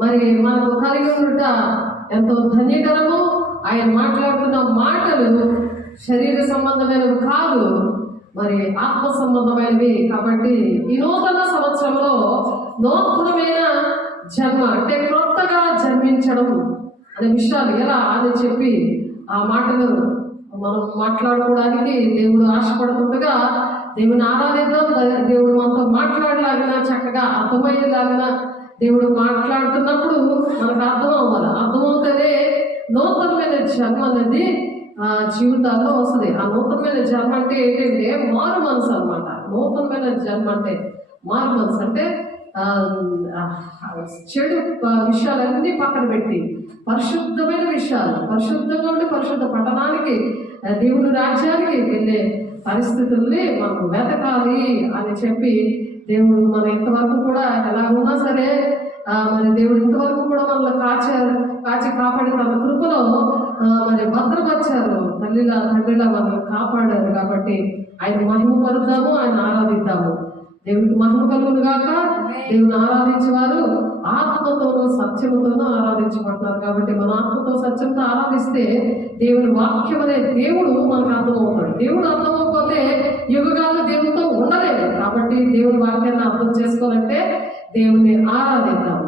మరి మనకు కలిగి ఉండుట ఎంతో ధన్యకరము. ఆయన మాట్లాడుతున్న మాటలు శరీర సంబంధమైనవి కాదు, మరి ఆత్మ సంబంధమైనవి. కాబట్టి ఈ నూతన సంవత్సరంలో నూతనమైన జన్మ అంటే క్రొత్తగా జన్మించడం అనే విషయాలు ఎలా అని చెప్పి ఆ మాటలు మనం మాట్లాడుకోవడానికి దేవుడు ఆశపడుతుండగా దేవుని ఆరాధిద్దాం. దేవుడు మనతో మాట్లాడలాగిన చక్కగా అర్థమయ్యేలాగిన దేవుడు మాట్లాడుతున్నప్పుడు మనకు అర్థం అవ్వాలి. అర్థమవుతుందే నూతనమైన జన్మ అనేది జీవితాల్లో వస్తుంది. ఆ నూతనమైన జన్మ అంటే ఏంటంటే మారు మనసు అనమాట. నూతనమైన జన్మ అంటే మారు మనసు అంటే చెడు విషయాలన్నీ పక్కన పెట్టి పరిశుద్ధమైన విషయాలు, పరిశుద్ధంగా ఉండి పరిశుద్ధ పట్టణానికి దేవుని రాజ్యానికి వెళ్ళే పరిస్థితుల్ని మనం వెతకాలి అని చెప్పి దేవుడు మన ఇంతవరకు కూడా ఎలా ఉన్నా సరే మరి దేవుడు ఇంతవరకు కూడా మనల్ని కాచి కాపాడి తన కృపలో మరి భద్రపరిచారు. తండ్రిలా మనల్ని కాపాడారు. కాబట్టి ఆయన మహిమ పరుద్దాము, ఆయన ఆరాధిద్దాము. దేవుడికి మహిమ కలుగును గాక. దేవుని ఆరాధించేవారు ఆత్మతోనూ సత్యముతోనూ ఆరాధించబడతారు. కాబట్టి మన ఆత్మతో సత్యంతో ఆరాధిస్తే దేవుని వాక్యం అనే దేవుడు మనకు అర్థమవుతాడు. దేవుడు అర్థమవుకపోతే యుగగాలు దేవునితో ఉండలేదు. కాబట్టి దేవుని వాక్యాన్ని అర్థం చేసుకోవాలంటే దేవుని ఆరాధిద్దాం.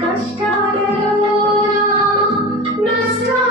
కష్టాలలో నష్టాలలో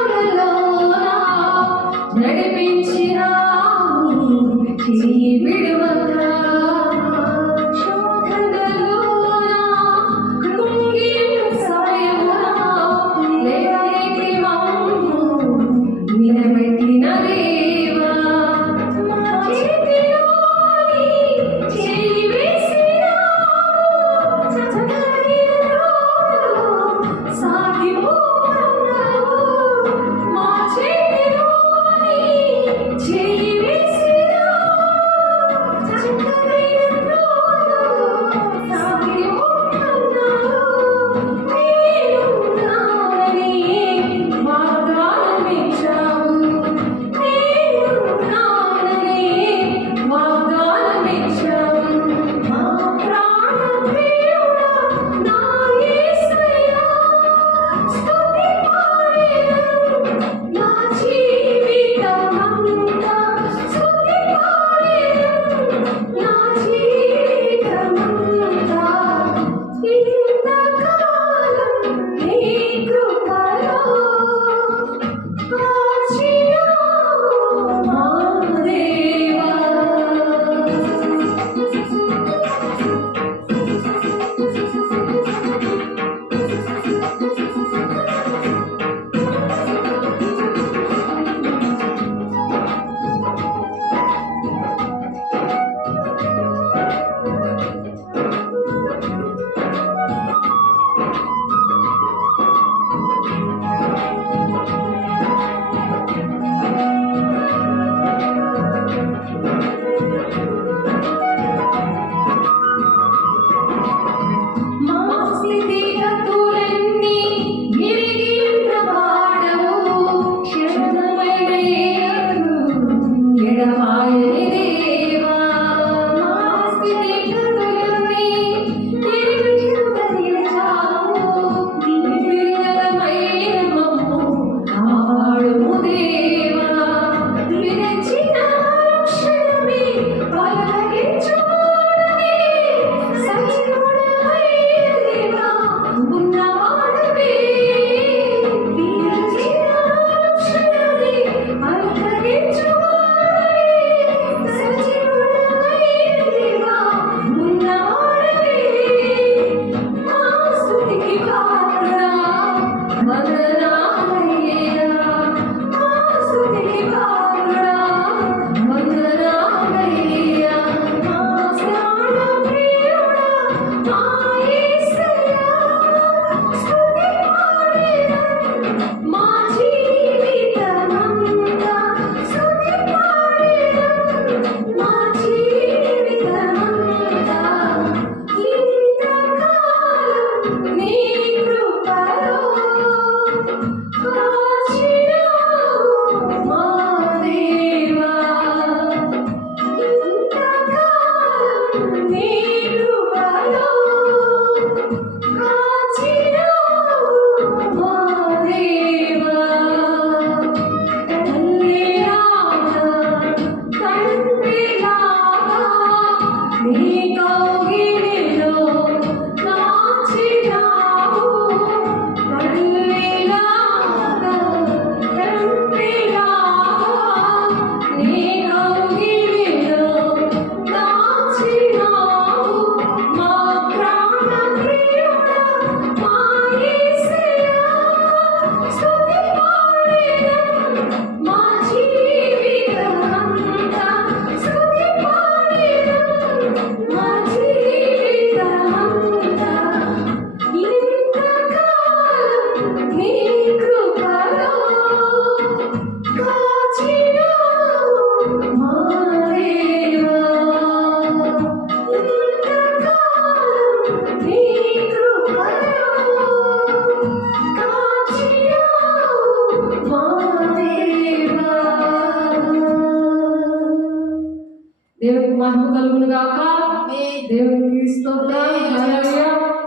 మహిమ కలుగును గాక. దేవునికి స్తోత్రం.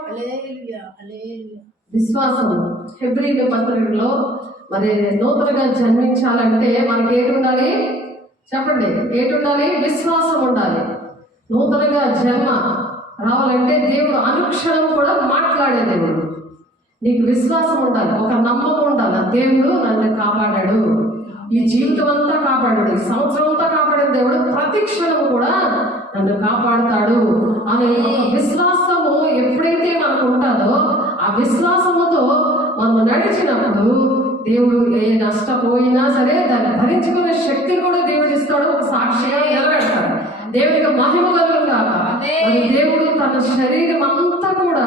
హల్లెలూయా. విశ్వాసం. హెబ్రీయుల పత్రికలో మరి నూతనగా జన్మించాలంటే మనకి ఏంటి ఉండాలి చెప్పండి? ఏంటి ఉండాలి? విశ్వాసం ఉండాలి. నూతనగా జన్మ రావాలంటే దేవుడు అనుక్షణం కూడా మాట్లాడే దేవుడు. నీకు విశ్వాసం ఉండాలి, ఒక నమ్మకం ఉండాలి. దేవుడు నన్ను కాపాడాడు, ఈ జీవితం అంతా కాపాడాడు, ఈ సంవత్సరం అంతా కాపాడిన దేవుడు ప్రతి క్షణం కూడా నన్ను కాపాడుతాడు అనే ఒక విశ్వాసము ఎప్పుడైతే మనకు ఉంటుందో ఆ విశ్వాసముతో మనం నడిచినప్పుడు దేవుడు ఏ నష్టపోయినా సరే దాన్ని భరించుకునే శక్తిని కూడా దేవుడు ఇస్తాడు. ఒక సాక్షిగా నిలబెడతాడు. దేవుడికి మహిమ కలుగును గాక. మరి దేవుడు తన శరీరం అంతా కూడా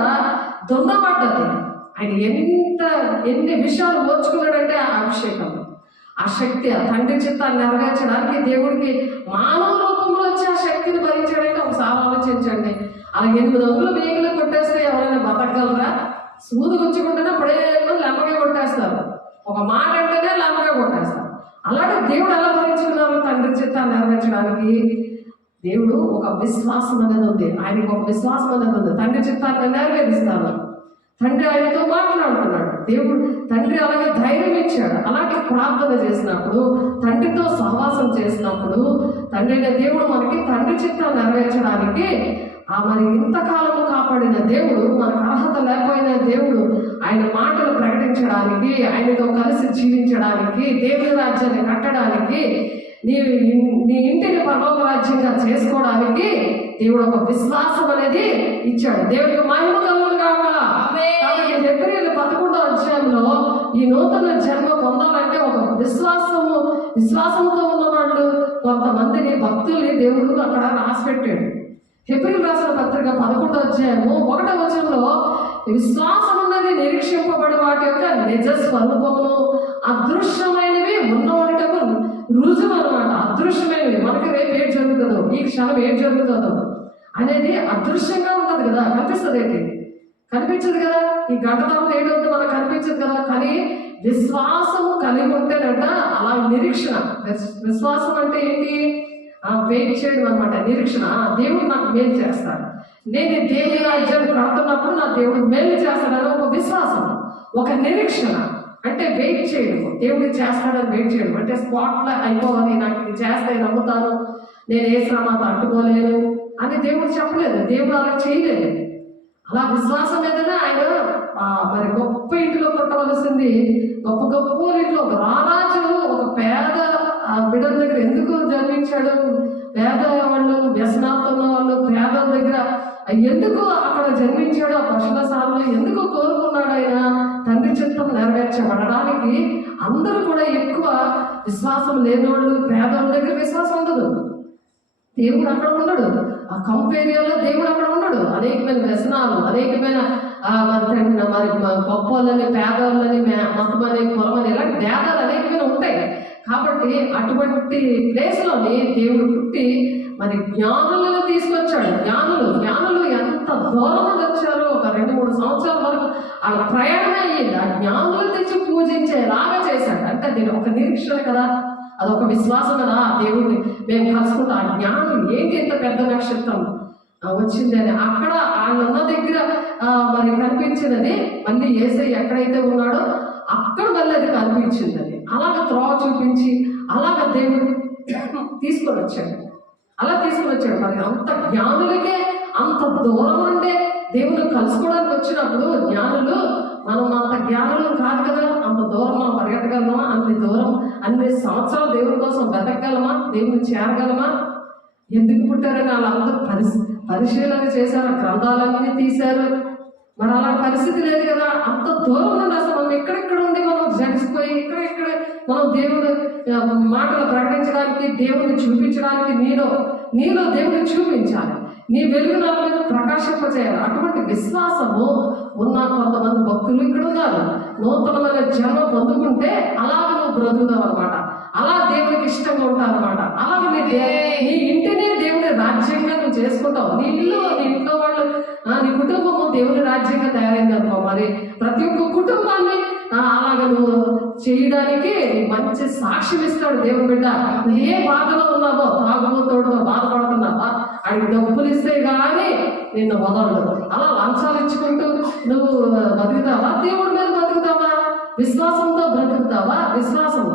దున్నబడ్డది. ఆయన ఎన్ని విషయాలు ఓర్చుకున్నాడంటే ఆ అభిషేకం, ఆ శక్తి, ఆ తండ్రి చిత్తాన్ని నెరవేర్చడానికి దేవుడికి మానవ రూపంలో వచ్చి ఆ శక్తిని భరించాడంటే ఒకసారి ఆలోచించండి. అలా 8 అంగుళం వేగులు కొట్టేస్తే ఎవరైనా బతకగలరా? సూదు గుచ్చుకుంటేనే పడేమో లెమ్మగా కొట్టేస్తారు, ఒక మాట అంటేనే లెమ్మగా కొట్టేస్తారు. అలాగే దేవుడు ఎలా భరించుకున్నారు తండ్రి చిత్తాన్ని నెరవేర్చడానికి? దేవుడు ఒక విశ్వాసం అనేది ఉంది, ఆయనకి ఒక విశ్వాసం అనేది ఉంది. తండ్రి చిత్తాన్ని నెరవేరుస్తాను, తండ్రి ఆయనతో మాట్లాడుతున్నాడు. దేవుడు తండ్రి అలాగే ధైర్యం ఇచ్చాడు. అలాగే ప్రార్థన చేసినప్పుడు, తండ్రితో సహవాసం చేసినప్పుడు తండ్రి అయిన దేవుడు మనకి తండ్రి చిత్తాన్ని నెరవేర్చడానికి మరి ఇంతకాలము కాపాడిన దేవుడు, మనకు అర్హత లేకపోయిన దేవుడు ఆయన మాటలు ప్రకటించడానికి, ఆయనతో కలిసి జీవించడానికి, దేవుని రాజ్యాన్ని కట్టడానికి, నీ ఇంటిని పరలోక రాజ్యంగా చేసుకోవడానికి దేవుడు ఒక విశ్వాసం అనేది ఇచ్చాడు. దేవుడికి మహిమ కలుగును గాక. కాబట్టి హెబ్రీయుల 11వ అధ్యాయంలో ఈ నూతన జన్మ పొందాలంటే ఒక విశ్వాసంతో ఉన్న వాళ్ళు కొంతమందిని భక్తుల్ని దేవుడు అక్కడ రాసి పెట్టాడు. హెబ్రీయులు రాసిన పత్రిక 11వ అధ్యాయము 1వ వచనంలో విశ్వాసం ఉన్నది నిరీక్షింపబడి వాటి యొక్క నిజ స్వరూపమును అదృశ్యమైనవి ఉన్నవాటికు రుజువు అనమాట. అదృశ్యమైనవి మనకి రేపు ఏం జరుగుతుందో, ఈ క్షణం ఏం జరుగుతుందో అనేది అదృశ్యంగా ఉంటుంది కదా, కనిపిస్తుంది ఏంటి? కనిపించదు కదా. ఈ గంట తర్వాత ఏడవుతుందో మనకు కనిపించదు కదా. కానీ విశ్వాసము కలిగి ఉంటేనంట అలా నిరీక్షణ. విశ్వాసం అంటే ఏంటి? వెయిట్ చేయడం అనమాట. నిరీక్షణ, దేవుడు నాకు మేలు చేస్తాడు, నేను దేవుని రాజ్యాన్ని కడుతున్నప్పుడు నా దేవుడు మేలు చేస్తాడని ఒక విశ్వాసం, ఒక నిరీక్షణ. అంటే వెయిట్ చేయడం, దేవుడు చేస్తాడని వెయిట్ చేయడం. అంటే స్పాట్లో అయిపోవాలి, నాకు ఇది చేస్తే నమ్ముతాను, నేను ఏ శ్రమ తట్టుకోలేను అని దేవుడు చెప్పలేదు. దేవుడు అలా చేయలేదు. అలా విశ్వాసం మీదనే ఆయన మరి గొప్ప ఇంటిలో పుట్టవలసింది, గొప్ప ఇంట్లో ఒక రారాజు ఒక పేద బిడ్డల దగ్గర ఎందుకు జన్మించాడు? పేద వాళ్ళు, వ్యసనాలతో ఉన్న వాళ్ళు, పేదల దగ్గర ఎందుకు అక్కడ జన్మించాడు? ఆ పశుశాలలో ఎందుకు కోరుకున్నాడు ఆయన? తండ్రి చిత్తం నెరవేర్చబడడానికి. అందరూ కూడా ఎక్కువ విశ్వాసం లేనివాళ్ళు, పేదల దగ్గర విశ్వాసం ఉండదు. దేవుడు అక్కడ ఉండడు. ఆ కంపేరియాలో దేవుడు అక్కడ ఉండడు. అనేకమైన వ్యసనాలు, అనేకమైన మరి గొప్ప వాళ్ళని, పేదవాళ్ళని, మతమని, కులమని, ఇలాంటి భేదాలు అనేకమైన ఉంటాయి. కాబట్టి అటువంటి ప్లేస్లోని దేవుడు పుట్టి మరి జ్ఞానులను తీసుకొచ్చాడు. జ్ఞానులు ఎంత దూరం నుండి వచ్చారో, ఒక 2-3 సంవత్సరాల వరకు వాళ్ళ ప్రయాణం అయ్యింది. ఆ జ్ఞానులు తెచ్చి పూజించేలాగా చేశాడు. అంటే దీని ఒక నిరీక్షణ కదా, అదొక విశ్వాసం కదా. దేవుడిని మేము కలుసుకుంటాం. ఆ జ్ఞానం ఏంటి ఇంత పెద్ద నక్షత్రం వచ్చింది అని అక్కడ వాళ్ళన్న దగ్గర మరి కనిపించినది మళ్ళీ యేసయ్య ఎక్కడైతే ఉన్నాడో అక్కడ మళ్ళీ అది కనిపించింది. అలాగ త్రోవ చూపించి అలాగ దేవుడు తీసుకొని వచ్చాడు. మరి అంత జ్ఞానులకే అంత దూరం నుండే దేవుడు కలుసుకోవడానికి వచ్చినప్పుడు జ్ఞానులు, మనం అంత జ్ఞానులు కాదు కదా, అంత దూరం మనం పరిగెట్టగలమా? అన్ని సంవత్సరాలు దేవుడి కోసం బతకగలమా? దేవుని చేరగలమా? ఎందుకు పుట్టారని వాళ్ళంతా పరిశీలన చేశారు, గ్రంథాలన్నీ తీశారు. మరి అలాంటి పరిస్థితి లేదు కదా. అంత దూరం నుండి అసలు మనం ఎక్కడెక్కడ ఉండి మనం జడిసిపోయి ఇక్కడ మనం దేవుడు మాటలు ప్రకటించడానికి, దేవుడిని చూపించడానికి నీలో దేవుడిని చూపించాలి. నీ వెలుగు నా మీద ప్రకాశింపచేయాలి. అటువంటి విశ్వాసము ఉన్న కొంతమంది భక్తులు ఇక్కడ ఉన్నారు. నూతనమైన జన్మ పొందుకుంటే అలాగ నువ్వు బ్రతుకుతావు అనమాట. అలా దేవుడికి ఇష్టంగా ఉంటావు అనమాట. అలాగే నీ ఇంటిని దేవుడి రాజ్యంగా నువ్వు చేసుకుంటావు. నీ ఇంట్లో వాళ్ళు నీ కుటుంబము దేవుని రాజ్యంగా తయారైంది అనుకో, మరి ప్రతి ఒక్క కుటుంబాన్ని అలాగ నువ్వు చేయడానికి మంచి సాక్ష్యం ఇస్తాడు దేవుని బిడ్డ. నువ్వు ఏ బాధలో ఉన్నావో, తాగుబోతోడుగా బాధపడుతున్నావా, అడిగి డబ్బులు ఇస్తే కానీ నిన్ను వదలడు. అలా లంచాలు ఇచ్చుకుంటూ నువ్వు బతుకుతావా? దేవుడి మీద బతుకుతావా? విశ్వాసంతో బ్రతుకుతావా? విశ్వాసం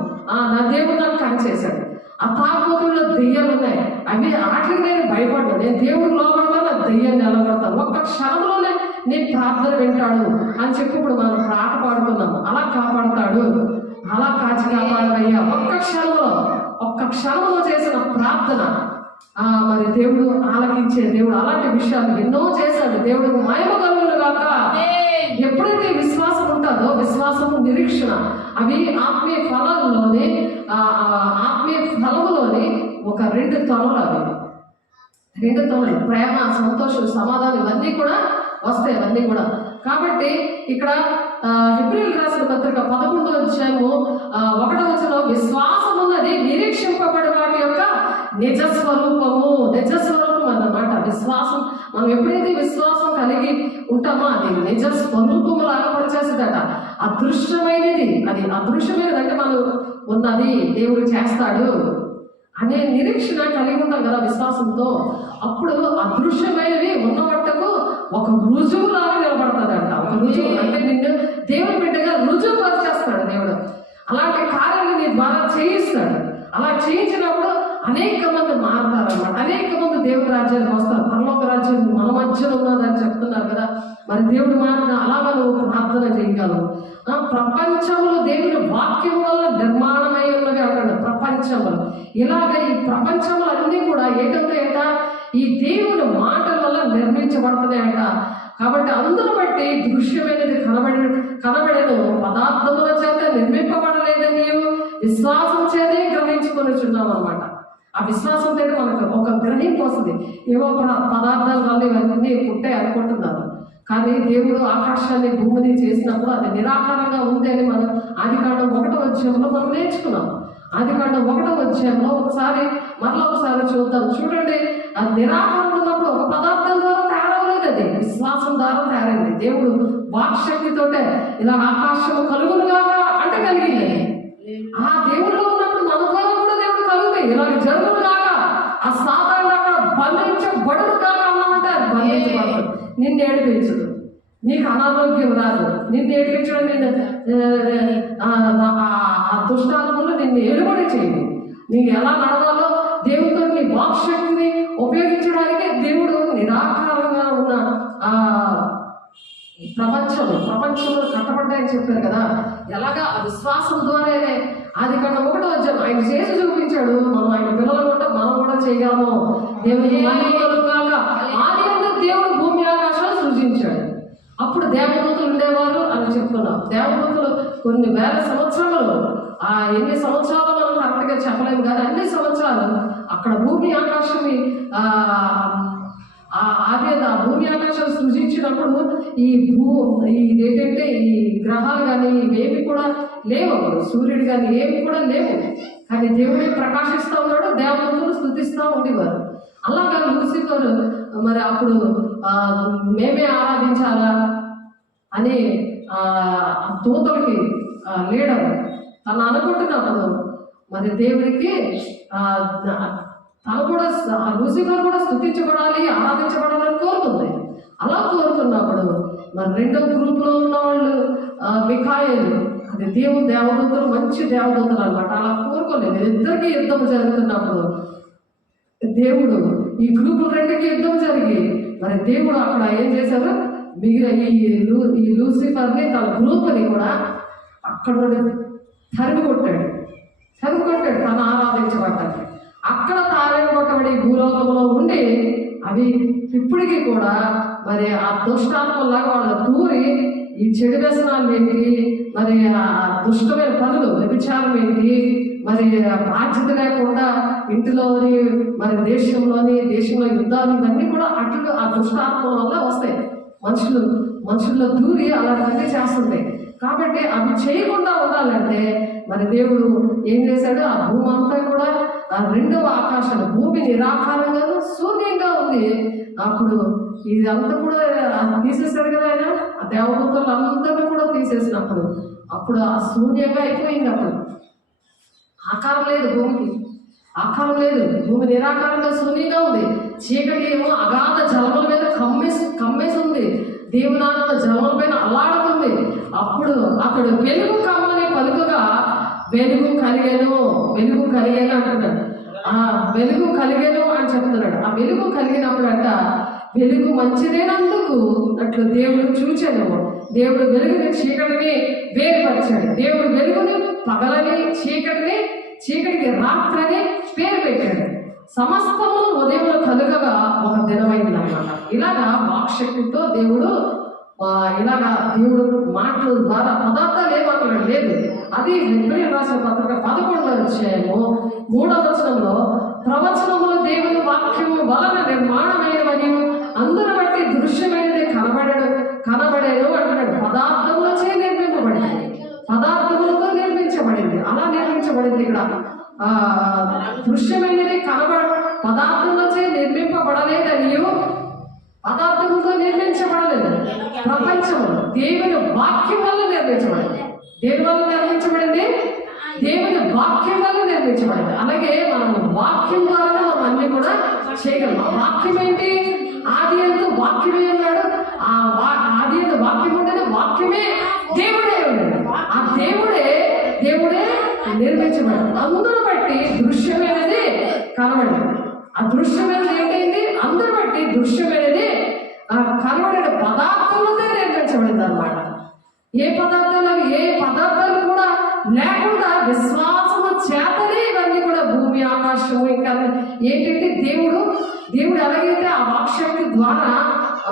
నా దేవుడు నాకు కని చేశాడు. ఆ తాగుబోతుల్లో దెయ్యాలు ఉన్నాయి, అవి వాటికి నేను భయపడ్డా. నేను దేవుడు లోపల నా దెయ్యాన్ని నిలబడతాను, ఒక్క క్షణంలోనే నీ ప్రార్థన వింటాడు అని చెప్పి ఇప్పుడు మనం పాట పాడుకున్నాము. అలా కాపాడుతాడు, అలా కాచి కాపాడయ్యా. ఒక్క క్షణంలో చేసిన ప్రార్థన మరి దేవుడు ఆలకించే దేవుడు. అలాంటి విషయాలు ఎన్నో చేశాడు దేవుడు. మహిమ కలుగును గాక. ఎప్పుడైతే విశ్వాసం ఉంటుందో, విశ్వాసము, నిరీక్షణ, అవి ఆత్మీయ ఫలాల్లోని ఆత్మీయ ఫలములోని ఒక 2 తొనలు. అవి 2 తొనలు, ప్రేమ, సంతోషం, సమాధానం, ఇవన్నీ కూడా వస్తాయి, ఇవన్నీ కూడా. కాబట్టి ఇక్కడ హెబ్రీయులకు రాసిన పత్రిక 11వ అధ్యాయము 1వ వచనంలో విశ్వాసం ఉన్నది నిరీక్షింపబడి వాటి యొక్క నిజస్వరూపము. నిజస్వరూపం అన్నమాట విశ్వాసం. మనం ఎప్పుడైతే విశ్వాసం కలిగి ఉంటామో అది నిజస్వరూపము లాగా పనిచేస్తుందట. అదృశ్యమైనది, అది అదృశ్యమైనది అంటే మనం ఉన్నది దేవుడు చేస్తాడు అనే నిరీక్షణ కలిగి ఉంటాం కదా విశ్వాసంతో. అప్పుడు అదృశ్యమైనవి ఉన్న మట్టుకు ఒక రుజువులాగా నిలబడుతుందంట. ఒక రుజువు అంటే నిన్ను దేవుని బిడ్డగా రుజువు పరిచేస్తాడు దేవుడు. అలాంటి కార్యాలు నీ ద్వారా చేయిస్తాడు. అలా చేయించినప్పుడు అనేక మంది మారుతారన్నమాట. అనేక మంది దేవుడి రాజ్యానికి వస్తారు. పరలోక రాజ్యం మన మధ్యలో ఉన్నదని చెప్తున్నారు కదా. మరి దేవుడు మాట అలాగా నువ్వు ప్రార్థన చేయగలవు. ప్రపంచంలో దేవుని వాక్యం వల్ల నిర్మాణమై ఉన్నది అంటాడు. ప్రపంచంలో ఇలాగ ఈ ప్రపంచంలో అన్నీ కూడా ఏంటంటే ఈ దేవుని మాటల వల్ల నిర్మించబడుతున్నాయంట. కాబట్టి అందును బట్టి దృశ్యమైనది కనబడేను పదార్థముల చేత నిర్మింపబడలేదని విశ్వాసం చేతే గ్రహించుకొనిచున్నాం అన్నమాట. ఆ విశ్వాసంతో మనకు ఒక గ్రహింపు వస్తుంది. ఏవో పదార్థాల వల్ల ఇవన్నీ పుట్టాయి అనుకుంటున్నారు, కానీ దేవుడు ఆకాశాన్ని భూమిని చేసినప్పుడు అది నిరాకారంగా ఉంది అని మనం ఆదికాండం 1వ అధ్యాయంలో మనం నేర్చుకున్నాం. ఆదికాండం 1వ అధ్యాయంలో ఒకసారి చూద్దాం. చూడండి, అది నిరాకారం ఉన్నప్పుడు ఒక పదార్థం ద్వారా తయారవలేదు, అది విశ్వాసం ద్వారా తయారైంది. దేవుడు వాక్శక్తితోటే ఇలా ఆకాశము కలుగునుగా అంటే కలిగింది. ఆ దేవుడిలో ఉన్నప్పుడు మన ద్వారా కూడా దేవుడు కలుగుతాయి. ఇలాగ జరుగును కాక ఆ సాధారణ బంధించబడును కాక అన్నామంటే అది బంధించబడదు. నిన్ను ఏడిపించదు, నీకు అనారోగ్యం రాదు. నిన్ను ఏడిపించడం, నిన్ను ఆ దుష్టాత్మలు నిన్ను ఎలుబడి చేయదు. నీకు ఎలా నడవాలో దేవుడితో నీ వాక్శక్తిని ఉపయోగించడానికి దేవుడు నిరాకారంగా ఉన్న ప్రపంచంలో కట్టబడ్డాయని చెప్పారు కదా. ఎలాగా ఆ విశ్వాసం ద్వారానే ఆదికాండం 1వ అధ్యాయం ఆయన చేసి చూపించాడు. మనం ఆయన పిల్లలు ఉంటే మనం కూడా చేయగలము. దేవుని ఆది దేవుడు భూమి ఆకాశాలు సృజించాడు. అప్పుడు దేవదూతలు ఉండేవారు అని చెప్తున్నాం. దేవదూతలు కొన్ని వేల సంవత్సరాలు, ఎన్ని సంవత్సరాలు మనం కరెక్ట్గా చెప్పలేము, కానీ అన్ని సంవత్సరాలు అక్కడ భూమి ఆకాశం భూమి ఆకాశాలు సృజించినప్పుడు ఏంటంటే ఈ గ్రహాలు కానీ ఇవేమి కూడా లేవు, సూర్యుడు కానీ ఏమి కూడా లేవు. కానీ దేవుడే ప్రకాశిస్తూ ఉన్నాడు, దేవదూతలు స్తుతిస్తూ ఉండేవారు. అలాగా లూసిఫర్ మరి అప్పుడు మేమే ఆరాధించాలా అని దూతలకి లీడర్ తను అనుకుంటున్నప్పుడు మరి దేవుడికి తను కూడా లూసిఫర్ కూడా స్తుతించబడాలి, ఆరాధించబడాలని కోరుతుంది. అలా కోరుకున్నప్పుడు మరి 2వ గ్రూప్లో ఉన్న వాళ్ళు మిఖాయేలు, అది దేవదూతలు, మంచి దేవదూతలు అనమాట. అలా కోరుకోలేదు. ఇద్దరికి యుద్ధం జరుగుతున్నప్పుడు దేవుడు ఈ గ్రూపులు 2కి యుద్ధం జరిగి మరి దేవుడు అక్కడ ఏం చేశారు, ఈ లూసిఫర్ని తన గ్రూప్ని కూడా అక్కడ నుండి తరిమి కొట్టాడు. తను ఆరాధించబడ్డాడు. అక్కడ తారేమి కొట్టబడి భూలోకంలో ఉండి అవి ఇప్పటికీ కూడా మరి ఆ దుష్టాత్మలాగా వాళ్ళ దూరి ఈ చెడు వ్యసనాలు ఏంటి, మరి ఆ దుష్టమైన పనులు, వ్యభిచారం ఏంటి, మరి బాధ్యత లేకుండా ఇంటిలోని మరి దేశంలో యుద్ధాలు ఇవన్నీ కూడా అట్లు ఆ దుష్టాత్మల వల్ల వస్తాయి. మనుషుల్లో దూరి అలాంటివన్నీ చేస్తుంటాయి. కాబట్టి అవి చేయకుండా ఉండాలంటే మరి దేవుడు ఏం చేశాడు, ఆ భూమి అంతా కూడా రెండవ ఆకాశం భూమి నిరాకారంగాను శూన్యంగా ఉంది. అప్పుడు ఇదంతా కూడా తీసేశాడు కదా ఆయన, ఆ దేవదూతలు అందరినీ కూడా తీసేసినప్పుడు అప్పుడు ఆ శూన్యంగా అయిపోయింది. అప్పుడు ఆకారం లేదు, భూమికి ఆకారం లేదు, భూమి నిరాకారంగా శూన్యంగా ఉంది. చీకటి ఏమో అగాధ జలముల మీద కమ్మేసి ఉంది, దేవునాత్మ జలముల పైన అల్లాడుతుంది. అప్పుడు అతడు వెలుగు కమ్మని పలుకగా వెలుగు కలిగేను అంటున్నాడు. వెలుగు కలిగేను అని చెప్తున్నాడు. ఆ వెలుగు కలిగినప్పుడు అంట వెలుగు మంచిదేనందుకు అట్లు దేవుడు చూచాను. దేవుడు వెలుగుని చీకటిని వేరుపరిచాడు. దేవుడు వెలుగుని పగలని చీకటికి రాత్రని పేరు పెట్టాడు. సమస్తము ఉదయంలో కలుగగా ఒక దినమైంది అన్నమాట. ఇలాగా వాక్శక్తితో దేవుడు మాటల ద్వారా పదార్థాలు ఏమాత్రం లేదు. అది హెబ్రీయులకు రాసిన పత్రిక 11వ అధ్యాయము 3వ వచనంలో ప్రవచనములు దేవుని వాక్యము వలన నిర్మాణమైనవని అందరూ బట్టి దృశ్యమైనది కనబడేను అంటున్నాడు. పదార్థములచే పదార్థములతో నిర్మించబడింది. అలా నిర్మించబడింది. ఇక్కడ దృశ్యమైనది పదార్థములచే నిర్మింపబడలేదని, పదార్థములతో నిర్మించబడలేదు. ప్రపంచము దేవుని వాక్యం వల్ల నిర్మించబడింది. దేని వల్ల నిర్మించబడింది? దేవుని వాక్యం వల్ల నిర్మించబడింది. అలాగే మనం వాక్యం ద్వారా మనం అన్ని కూడా చేయగలం. ఆ వాక్యం ఏంటి? ఆది అందు వాక్యమే ఉన్నాడు. ఆది అందు వాక్యం ఉండేది, వాక్యమే దేవుడే ఉన్నాడు. ఆ దేవుడే నిర్మించబడింది. అందరూ బట్టి దృశ్యమైనది కనబడింది. ఆ దృశ్యమైనది ఏంటండి? అందరూ బట్టి దృశ్యమైనది కనబడిన పదార్థాలతో నిర్మించబడింది అన్నమాట. ఏ పదార్థాలు కూడా లేకుండా విశ్వాసము చేతనే ఇవన్నీ కూడా భూమి ఆకాశము ఇంకా ఏంటంటే దేవుడు ఎలాగైతే ఆ వాక్శక్తి ద్వారా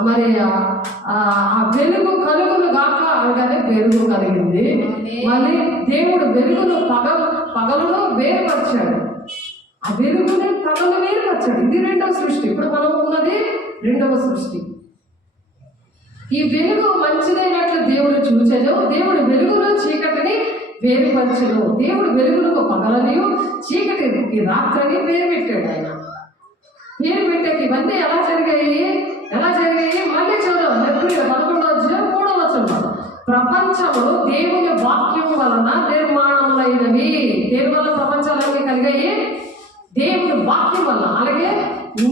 మరి ఆ వెలుగు కలుగును గాక అనగానే వెలుగు కలిగింది. మళ్ళీ దేవుడు వెలుగును పగలును వేరుపరిచాడు. ఆ వెలుగుని పగలు వేరుపరిచాడు. ఇది రెండవ సృష్టి. ఇప్పుడు మనం ఉన్నది రెండవ సృష్టి. ఈ వెలుగు మంచిదైనట్లు దేవుడు చూచెను. దేవుడు వెలుగును చీకటిని వేరుపరచెను. దేవుడు వెలుగులకు పగలని చీకటికి రాత్రిని పేరు పెట్టాడు. ఆయన పేరు పెట్టాక ఇవన్నీ ఎలా జరిగాయి? మళ్ళీ చూద్దాం. హెబ్రీయులకు 11వ అధ్యాయం 3వ వచనం. ప్రపంచములు దేవుని వాక్యం వలన నిర్మాణములైనవి. దేని వల్ల ప్రపంచాలన్నీ కలిగాయి? దేవుని వాక్యం వల్ల. అలాగే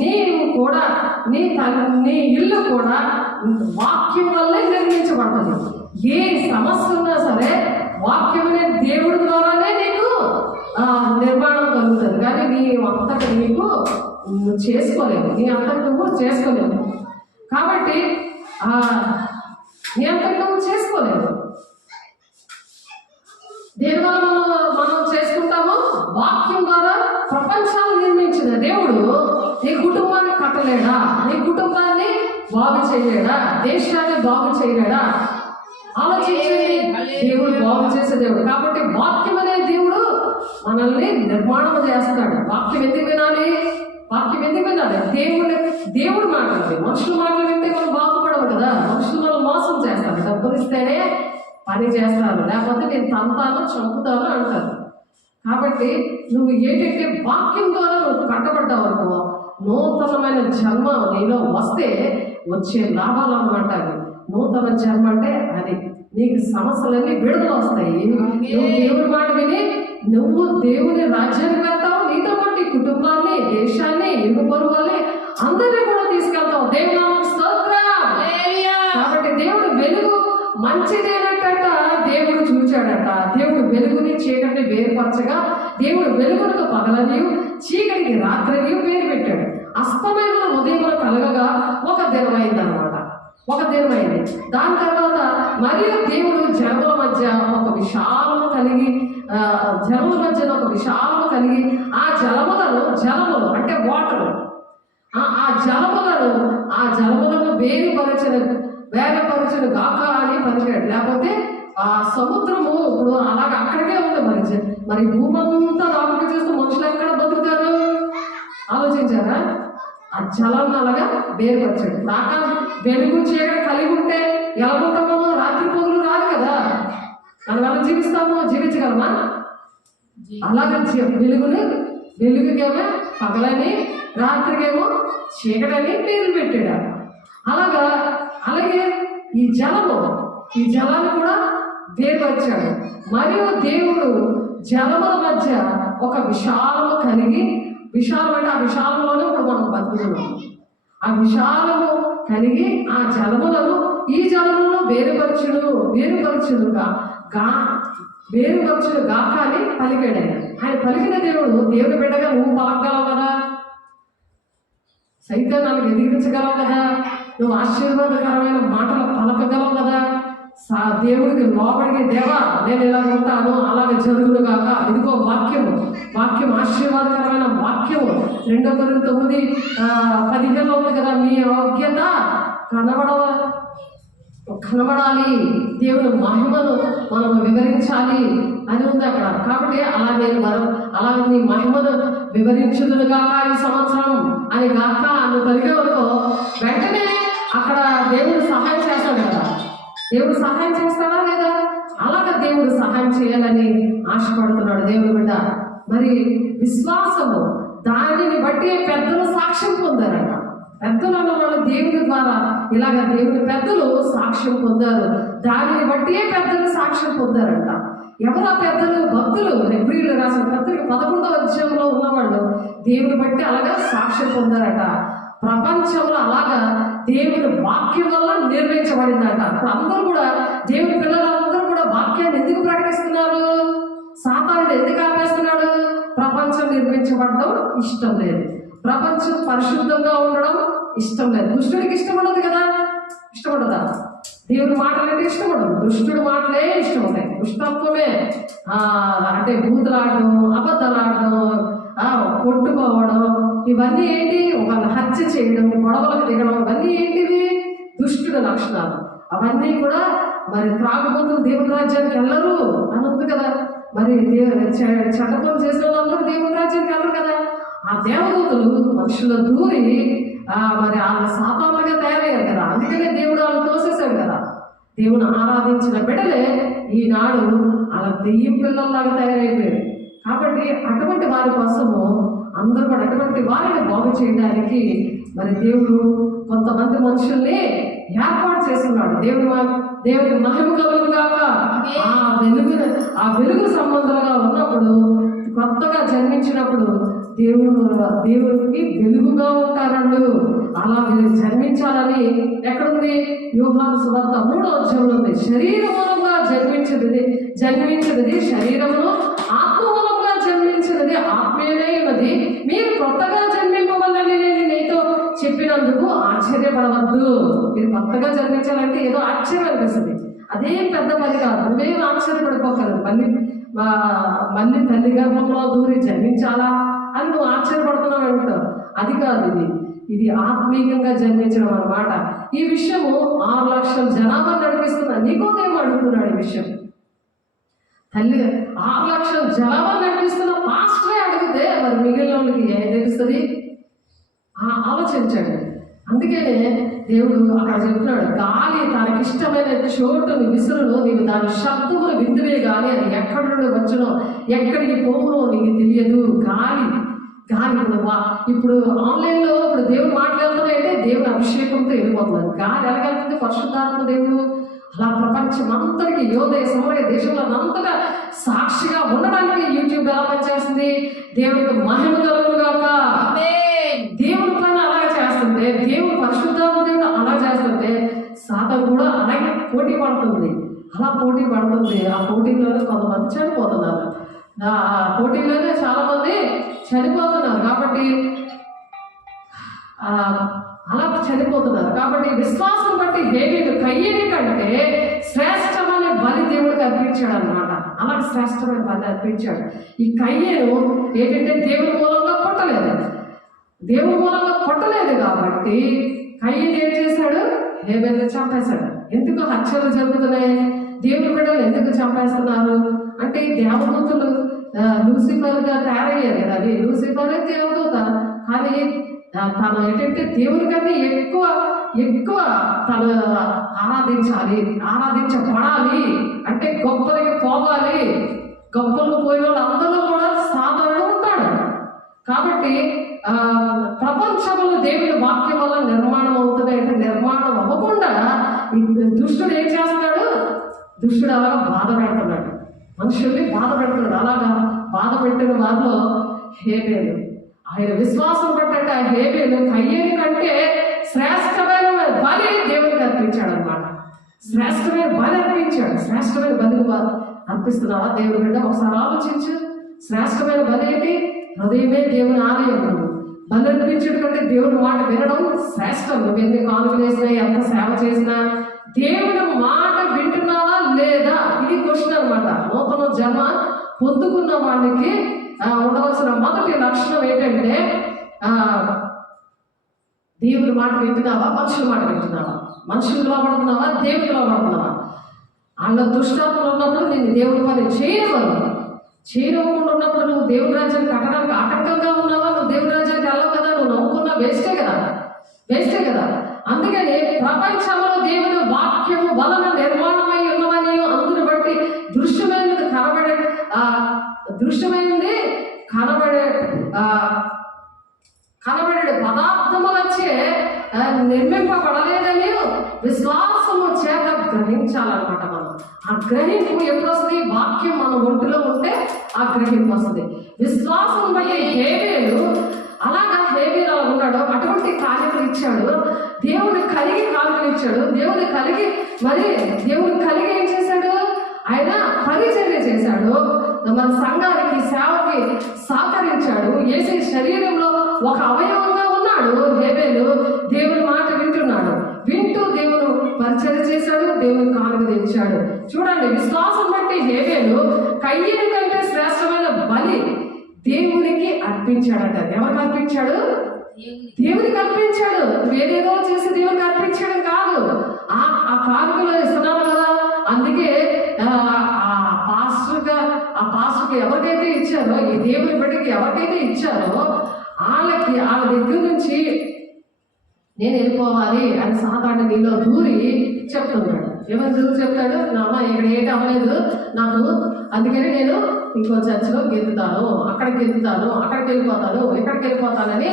నీవు కూడా నీ ఇల్లు కూడా వాక్యం వల్లే నిర్మించబడుతుంది. ఏ సమస్య ఉన్నా సరే వాక్యమనే దేవుడి ద్వారానే నీకు నిర్మాణం కలుగుతుంది. కానీ నీ అంతటా నీకు చేసుకోలేవు. నీ అంతటా నువ్వు చేసుకోలేవు. కాబట్టి నీ అంతటా నువ్వు చేసుకోలేవు. దేనివల్ల మనం చేసుకుంటాము? వాక్యం ద్వారా ప్రపంచాన్ని నిర్మించిన దేవుడు నీ కుటుంబాన్ని కట్టలేడా? నీ కుటుంబాన్ని బాగు చేయలేడా? దేశాన్ని బాగు చేయలేడా? ఆలోచించండి. దేవుడు బాగు చేసే దేవుడు. కాబట్టి వాక్యం అనే దేవుడు మనల్ని నిర్మాణం చేస్తాడు. వాక్యం ఎందుకు వినాలి? దేవుడు మాట్లాడాలి. మనుషుల మాటలు వింటే మనం బాగుపడవు కదా. మనుషులు మనం మోసం చేస్తారు. డబ్బులు ఇస్తేనే పని చేస్తారు, లేకపోతే నేను తంతాను చంపుతాను అంటారు. కాబట్టి నువ్వు ఏంటంటే వాక్యం ద్వారా నువ్వు కట్టబడ్డావు అనుకో, నూతనమైన జన్మ నీలో వస్తే వచ్చే లాభాలు అన్నమాట. నూతన జన్మ అంటే అది. నీకు సమస్యలన్నీ విడుదల వస్తాయి. నువ్వు దేవుడి మాట విని నువ్వు దేవుని రాజ్యాన్ని వెళ్తావు. నీతో పాటు నీ కుటుంబాన్ని, దేశాన్ని, ఇరుగు పొరుగు వాళ్ళని అందరినీ కూడా తీసుకెళ్తావు. దేవుని నామమునకు స్తోత్రం. కాబట్టి దేవుడు వెలుగు మంచిదేనట దేవుడు చూచాడట. దేవుడు వెలుగుని చీకటిని వేరుపరచగా దేవుడు వెలుగులకు పగలని చీకటికి రాత్రిని పేరు పెట్టాడు. అస్తమైన ఉదయంలో కలగగా ఒక దినమైంది అనమాట. దాని తర్వాత మరియు దేవుడు జనముల మధ్య ఒక విశాలము కలిగి ఆ జలములను అంటే వాటర్, ఆ జలములను వేగపరచను గాక అని పలికాడు. లేకపోతే ఆ సముద్రము ఇప్పుడు అలాగ అక్కడికే ఉంది. మరి భూమంతా రాకుండా చేస్తే మనుషులు ఎక్కడ బతుకుతారు? ఆలోచించారా? ఆ జలాన్ని అలాగా వేరుపరచాడు. ఆకాశం వెలుగు చీకటి కలిగి ఉంటే ఎలా ఉంటామో? రాత్రి పగులు రాదు కదా. దానివల్ల జీవించగలమా? అలాగే వెలుగుని వెలుగుకేమో పగలని, రాత్రికేమో చీకటని పేర్లు పెట్టాడు. అలాగే ఈ జలాన్ని కూడా వేరుపరిచాడు. మరియు దేవుడు జలముల మధ్య ఒక విశాలము కలిగి, విశాలం అంటే ఆ విశాలంలోనే ఇప్పుడు మనం బతుకుతున్నాం. ఆ విశాలము కలిగి ఆ జలములను ఈ జలములను వేరుపరచును గాక అని పలికాడు ఆయన పలికిన దేవుడి బిడ్డగా నువ్వు పలకగలవు కదా, సైతాన్ని ఎదిరించగలవు కదా, నువ్వు ఆశీర్వాదకరమైన మాటలు పలకగలవు కదా, దేవుడికి లోపలికి దేవా నేను ఇలా ఉంటాను అలాగే జరుగును కాక. ఇదిగో వాక్యం ఆశీర్వాదకరమైన వాక్యము 2 కొరింథీ 9:15 ఉంది కదా, మీ యోగ్యత కనబడాలి, దేవుని మహిమను మనం వివరించాలి అని ఉంది అక్కడ. కాబట్టి అలాగే నీ మహిమను వివరించుదును గాక ఈ సంవత్సరం అని గాక అని పలికే వరకు వెంటనే అక్కడ దేవుడు సహాయం చేస్తాడు కదా. దేవుడు సహాయం చేస్తాడా లేదా? అలాగే దేవుడు సహాయం చేయాలని ఆశపడుతున్నాడు దేవుడు బిడ్డ. మరి విశ్వాసము దానిని బట్టి పెద్దలు సాక్ష్యం పొందారట. పెద్దలు అన్న వాళ్ళు దేవుని ద్వారా ఇలాగ దేవుని పెద్దలు సాక్ష్యం పొందారు. దానిని బట్టి పెద్దలు సాక్ష్యం పొందారంట. ఎవరు ఆ పెద్దలు? భక్తులు. హెబ్రీయులు రాసిన పత్రిక 11వ అధ్యాయంలో ఉన్నవాళ్ళు దేవుని బట్టి అలాగా సాక్ష్యం పొందారట. ప్రపంచంలో అలాగా దేవుని వాక్యం వల్ల నిర్మించబడిందట. ఇప్పుడు అందరూ కూడా దేవుని పిల్లలందరూ కూడా వాక్యాన్ని ఎందుకు ప్రకటిస్తున్నారు? సాతానుడు ఎందుకు ఆపేస్తున్నాడు? ప్రపంచం నిర్మించబడడం ఇష్టం లేదు, ప్రపంచం పరిశుద్ధంగా ఉండడం ఇష్టం లేదు. దుష్టుడికి ఇష్టపడదు కదా, ఇష్టపడదా? దేవుని మాటలైతే ఇష్టపడదు, దుష్టుడి మాటలే ఇష్టం ఉంటాయి. దుష్టత్వమే అంటే బూతులాడడం, అబద్ధాలాడడం, కొట్టుకోవడం, ఇవన్నీ ఏంటి? ఒక హత్య చేయడం, గొడవలకు దిగడం, ఇవన్నీ ఏంటివి? దుష్టుడి లక్షణాలు. అవన్నీ కూడా మరి త్రాగుబోతులు దేవుని రాజ్యానికి వెళ్ళరు అని ఉంది కదా. మరి చెడ్డపనులు చేసిన వాళ్ళందరూ దేవుని రాజ్యానికి వెళ్ళరు కదా. ఆ దేవదూతలు మనుషుల దూరి మరి వాళ్ళ సాతానులుగా తయారయ్యారు కదా. అందుకనే దేవుడు వాళ్ళని తోసేశాడు కదా. దేవుని ఆరాధించిన బిడ్డలే ఈనాడు అలా దెయ్యం పిల్లల్లాగా తయారైపోయారు. కాబట్టి అటువంటి వారి కోసము అందరూ కూడా అటువంటి వారిని బాగు చేయడానికి మరి దేవుడు కొంతమంది మనుషుల్ని ఏర్పాటు చేస్తున్నాడు. దేవుని మహిమ కలుగుగాక. ఆ వెలుగు సంబంధాలుగా ఉన్నప్పుడు, కొత్తగా జన్మించినప్పుడు దేవుడికి వెలుగుగా ఉంటారండు. అలా జన్మించాలని ఎక్కడుంది? యోహాను సువార్త 3వ అధ్యాయంలో ఉంది. శరీరములంగా జన్మించినది శరీరమును, ఆత్మూలంగా జన్మించినది ఆత్మీయనే ఉన్నది. మీరు కొత్తగా జన్మింపవల్లని నేను నీతో చెప్పినందుకు ఆశ్చర్యపడవద్దు. మీరు కొత్తగా జన్మించాలంటే ఏదో ఆశ్చర్యం అనిపిస్తుంది, అదేం పెద్ద పని కాదు. నువ్వేం ఆశ్చర్యపడిపోకలేదు. మళ్ళీ తల్లి గర్భంలో దూరి జన్మించాలా అని నువ్వు ఆశ్చర్యపడుతున్నావు అంటావు. అది కాదు, ఇది ఆత్మీయంగా జన్మించడం అన్నమాట. ఈ విషయము 6 లక్షల జనాభా నడిపిస్తున్నా. నికోదేము అడుగుతున్నాడు ఈ విషయం. తల్లి 6 లక్షల జనాభా నడిపిస్తున్న పాస్టరే అడిగితే మరి మిగిలిన వాళ్ళకి ఏం తెలుస్తుంది? ఆలోచించాడు. అందుకనే దేవుడు అక్కడ చెప్తున్నాడు, గాలి తనకిష్టమైన చోటుని విసురును, నీవు దాని శబ్దములు విందువే కానీ అది ఎక్కడి నుండి వచ్చునో ఎక్కడికి పోవునో నీకు తెలియదు. గాలి ఇప్పుడు ఆన్లైన్లో ఇప్పుడు దేవుడు మాట్లాడుతున్నాయంటే దేవుని అభిషేకంతో వెళ్ళిపోతున్నారు. గాలి ఎలాగెళ్తుంది? పరిశుద్ధాత్మ దేవుడు అలా ప్రపంచం అంతటికి యోదయ సమయ దేశంలో అంతటా సాక్షిగా ఉండడానికి యూట్యూబ్ ఎలా పనిచేస్తుంది? దేవుడికి మహిమ కలుగుగాక. దేవుడి పైన అలాగే చేస్తుంటే, దేవుడు పరిశుద్ధాత్మ దేవుడు అలా చేస్తుంటే సాతాను కూడా అలాగే పోటీ పడుతుంది. అలా పోటీ పడుతుంది. ఆ పోటీలోనే కొంతమంది చనిపోతున్నారు. ఆ పోటీలోనే చాలా మంది చనిపోతున్నారు. కాబట్టి అలా చనిపోతున్నారు. కాబట్టి విశ్వాసం బట్టి హేబేలు కయ్యేని కంటే శ్రేష్టమైన బలి దేవుడికి అర్పించాడు అన్నమాట. అలాగే శ్రేష్టమైన బలి అర్పించాడు. ఈ కయ్యేను ఏంటంటే దేవుడి మూలంగా పుట్టలేదు కాబట్టి కయ్యేను ఏం చేశాడు? హేబేలుని చంపేశాడు. ఎందుకు హత్యలు జరుగుతున్నాయి? దేవుడి బిడ్డలు ఎందుకు చంపేస్తున్నారు అంటే దేవదూతలు లూసిఫర్గా తయారయ్యారు కదా. అది లూసిఫరే దేవదూత, కానీ తను ఏంటంటే దేవుని కన్నా ఎక్కువ తను ఆరాధించబడాలి అంటే గొప్పలకి పోవాలి. గొప్పలు పోయిన వాళ్ళు అందరూ కూడా సాధారణ ఉంటాడు. కాబట్టి ప్రపంచంలో దేవుని వాక్యం వల్ల నిర్మాణం అవుతుంది అంటే నిర్మాణం అవ్వకుండా దుష్టుడు ఏం చేస్తున్నాడు? దుష్టుడు అలాగా బాధ పెడుతున్నాడు, మనుషుల్ని బాధ పెడుతున్నాడు. అలాగా బాధ పెట్టిన వారిలో హేబేలు, ఆయన విశ్వాసం పట్టంటే ఆ హేబేలు కయ్యేని కంటే శ్రేష్టమైన బలి దేవునికి అర్పించాడు అనమాట. శ్రేష్టమైన బలి అర్పించాడు. శ్రేష్టమైన బలి అర్పిస్తున్నావా దేవుని బిడ్డ? ఒకసారి ఆలోచించు. శ్రేష్టమైన బలి ఏంటి? హృదయమే దేవుని ఆలయం. బలి అర్పించడం కంటే దేవుని మాట వినడం శ్రేష్టం. నువ్వు ఎన్ని కానుకలు వేసినా, ఎంత సేవ చేసినా దేవుని మాట వింటున్నావా లేదా? ఇది క్వశ్చన్ అనమాట. నూతన జన్మ పొందుకున్న వాళ్ళకి ఉండవలసిన మొదటి లక్షణం ఏంటంటే దేవుని మాట వింటున్నావా, మనుషుల మాట వింటున్నావా? మనుషులు లోపడుతున్నావా, దేవుని లోపడుతున్నావా? వాళ్ళ దుష్టాత్మలు ఉన్నప్పుడు నేను దేవుని పని చేయనివ్వకుండా ఉన్నప్పుడు నువ్వు దేవుని రాజ్యాన్ని కట్టడానికి ఆటంకంగా ఉన్నావా? నువ్వు దేవుని రాజ్యానికి వెళ్ళవు కదా, నువ్వు నమ్ముకున్నా వేస్టే కదా. అందుకని ప్రపంచంలో దేవుని వాక్యము వలన నిర్మాణమై ఉన్నవని అందుని బట్టి దృశ్యమైనది కనబడే పదార్థములచ్చే నిర్మింపబడలేదని విశ్వాసము చేత గ్రహించాలన్నమాట. మనం ఆ గ్రహింపు ఎప్పుడు వస్తుంది? వాక్యం మన ఒంటిలో ఉంటే ఆ గ్రహింపు వస్తుంది. విశ్వాసం బట్టి హేబేలు అలాగా అలా ఉన్నాడు. అటువంటి కానుకలు ఇచ్చాడు, దేవుని కలిగి కానుకలు ఇచ్చాడు. దేవుని కలిగి ఏం చేశాడు? ఆయన పరిచర్య చేశాడు. మన సంఘానికి సేవకి సహకరించాడు. యేసు శరీరంలో ఒక అవయవంగా ఉన్నాడు హేబేలు. దేవుని మాట వింటూ దేవుడు పరిచర్య చేశాడు, దేవుని కానుక తెచ్చాడు. చూడండి, విశ్వాసం బట్టి హేబేలు కయ్యేని కంటే శ్రేష్టమైన బలి దేవునికి అర్పించాడట. ఎవరికి అర్పించాడు? దేవునికి అర్పించాడు. వేరేదో చేసి దేవునికి అర్పించడం కాదు. ఆ కానుకలో ఇస్తున్నాను కదా, అందుకే ఆ పాస్టర్కి ఎవరికైతే ఇచ్చారో, ఈ దేవుని బిడ్డకి ఎవరికైతే ఇచ్చారో వాళ్ళ దగ్గర నుంచి నేను వెళ్ళిపోవాలి అని సాతాను నీలో దూరి చెప్తున్నాడు. ఎవరు దూరి చెప్తాడు? నాన్న ఇక్కడ ఏంటి అవ్వలేదు నాకు, అందుకని నేను ఇంకో చర్చలో గెలుతాను, అక్కడికి వెళ్ళిపోతానని